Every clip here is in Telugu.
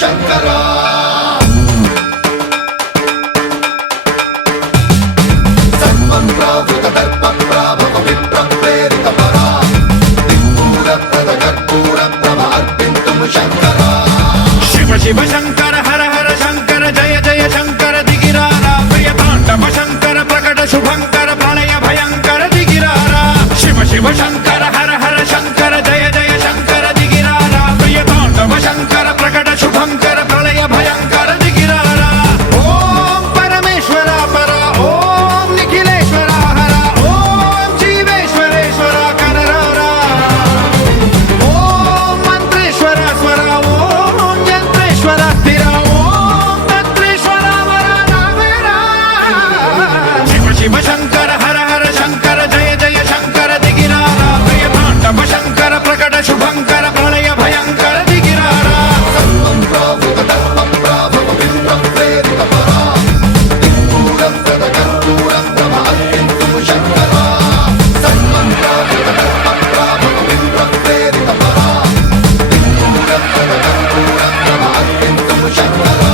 శంకరా సన్మంత్రావృత దర్ప ప్రాభవ విప్రం ప్రేరిత పరా దిక్పూర ప్రద కర్పూర ప్రభ అర్పింతుము శంకరా శివ శివ శంకర హర హర శంకర జయ జయ శంకర దిగిరారా ప్రియ తాండవ శంకర ప్రకట శుభంకర ప్రళయ భయంకర దిగిరారా శివ శివ శంకర హర హర శంకర జయ జయ శంకర దిగిరారా ప్రియ తాండవ శంకర ప్రకట శుభంకర ప్రళయ భయంకర దిగిరారా ఓం పరమేశ్వర పర ఓం నిఖిలేశ్వర హర ఓం జీవేశ్వరేశ్వర కరరారా ఓం మంత్రేశ్వర స్వర ఓం యంత్రేశ్వర స్థిర ఓం తంత్రేశ్వర వర నామేరా శివ శివ శంకర హర హర శంకర జయ జయ శంకర దిగిరారా ప్రియ తాండవ శంకర ప్రకట శుభంకర ప్రళయ భయంకర దిగిరారా సన్మంత్రావృత దర్ప ప్రాభవ విప్రం ప్రేరిత పరా దిక్పూర ప్రద కర్పూర ప్రభ అర్పింతుము శంకరా సన్మంత్రావృత దర్ప ప్రాభవ విప్రం ప్రేరిత పరా దిక్పూర ప్రద కర్పూర ప్రభ అర్పింతుము శంకరా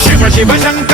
శివ శివ శంకర